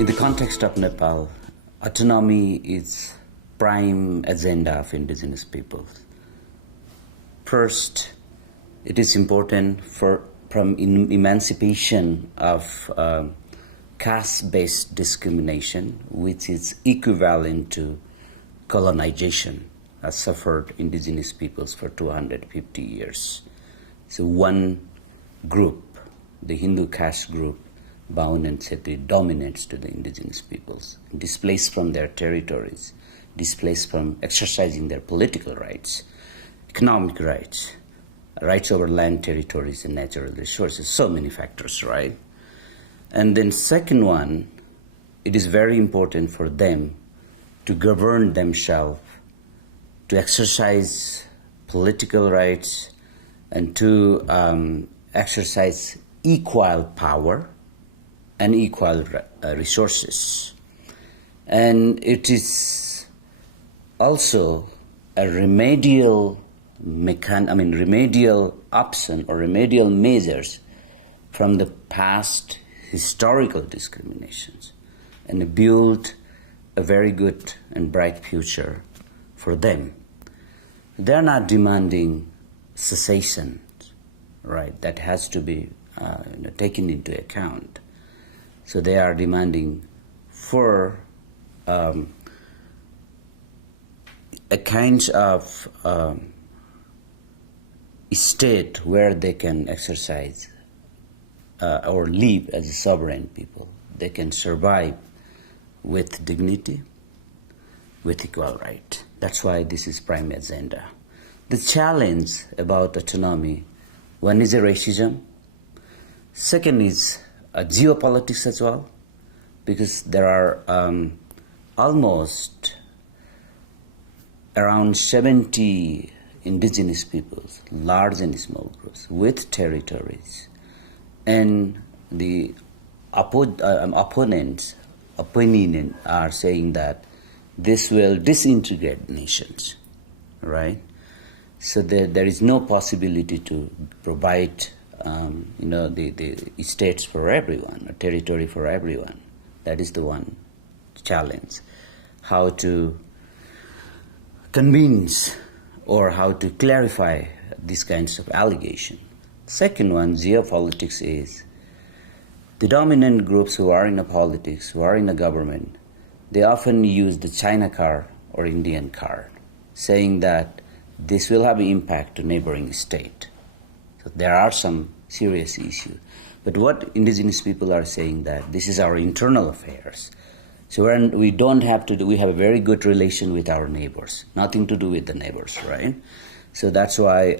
In the context of Nepal, autonomy is prime agenda of indigenous peoples. First, it is important from emancipation of caste-based discrimination, which is equivalent to colonization, as suffered indigenous peoples for 250 years. So one group, the Hindu caste group, Baun and Chetri, dominates to the indigenous peoples, displaced from their territories, displaced from exercising their political rights, economic rights, rights over land, territories, and natural resources. So many factors, right? And then second one, it is very important for them to govern themselves, to exercise political rights, and to exercise equal power and equal resources. And it is also a remedial option or remedial measures from the past historical discriminations, and build a very good and bright future for them. They're not demanding cessation, right? That has to be taken into account. So they are demanding for a kind of state where they can exercise or live as a sovereign people. They can survive with dignity, with equal right. That's why this is prime agenda. The challenge about autonomy, one is a racism, second is geopolitics as well, because there are almost around 70 indigenous peoples, large and small groups, with territories. And the opponents are saying that this will disintegrate nations, right? So there is no possibility to provide the states for everyone, a territory for everyone. That is the one challenge. How to convince or how to clarify these kinds of allegations. Second one, geopolitics, is the dominant groups who are in the politics, who are in the government, they often use the China card or Indian card, saying that this will have an impact to neighboring state. So there are some serious issues. But what indigenous people are saying that this is our internal affairs. So we don't have to we have a very good relation with our neighbors, nothing to do with the neighbors, right? So that's why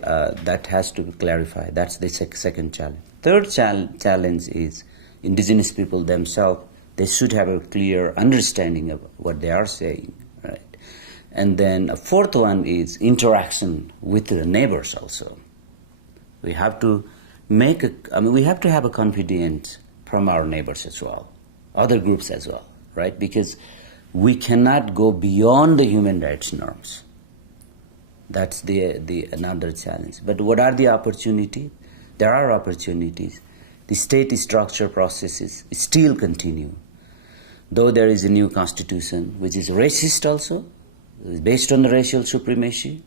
that has to be clarified. That's the second challenge. Third challenge is indigenous people themselves. They should have a clear understanding of what they are saying, right? And then a fourth one is interaction with the neighbors also. We have to we have to have a confidence from our neighbors as well, other groups as well, right? Because we cannot go beyond the human rights norms. That's the another challenge. But what are the opportunities? There are opportunities. The state structure processes still continue. Though there is a new constitution, which is racist also, based on the racial supremacy.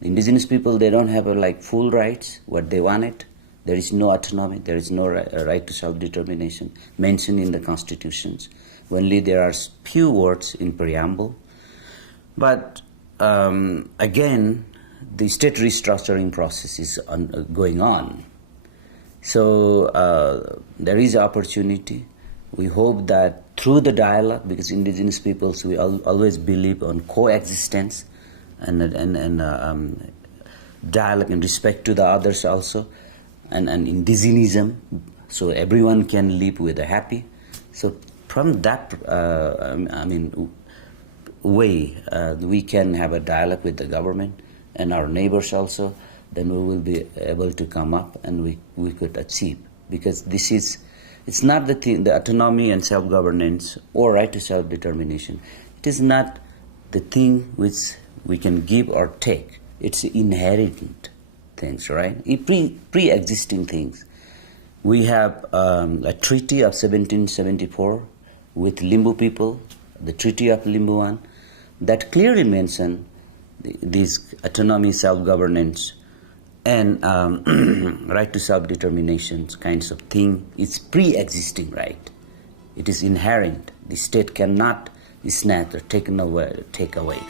The indigenous people, they don't have full rights, what they wanted. There is no autonomy, there is no right to self-determination mentioned in the constitutions. Only there are few words in preamble. But again, the state restructuring process is going on. So there is opportunity. We hope that through the dialogue, because indigenous peoples, we always believe on coexistence and dialogue and respect to the others also, and indigenism, so everyone can live with a happy. So from that, way, we can have a dialogue with the government and our neighbors also, then we will be able to come up and we could achieve. Because it's not the thing, the autonomy and self-governance or right to self-determination. It is not the thing which we can give or take. It's inherent things, right? Pre-existing things. We have a treaty of 1774, with Limbu people, the Treaty of Limbu I, that clearly mention these autonomy, self-governance, and right to self-determination kinds of thing is pre-existing right. It is inherent. The state cannot snatch or take away.